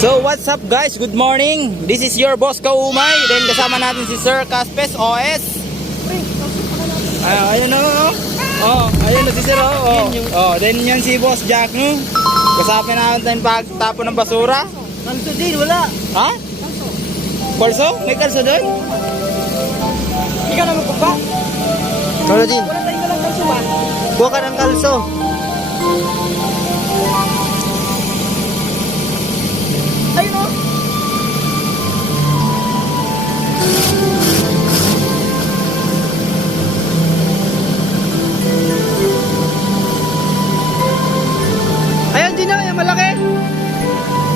So what's up guys, good morning. This is your boss Kaumay. Then kasama natin si Sir Caspes OS. Ayun na ayun na si Sir then yan si Boss Jack no. Kasama natin pagtapon ng basura. Kalso din, wala. Ha? Kalso? May kalso doon? Hindi ka naman pa. Kalso din. Wala tayo lang kalso ba? Kuha ka ng kalso. Ayun o. Ayun din o, yung malaki.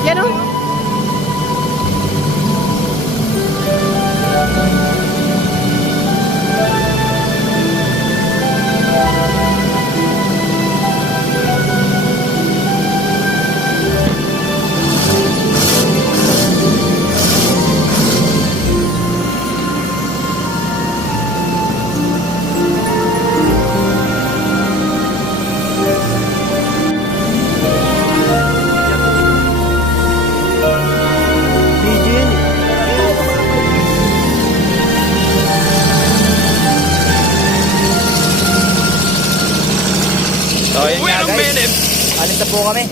Yan o. So ayun nga guys, alis na po kami.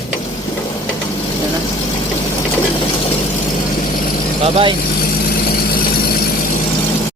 Bye bye.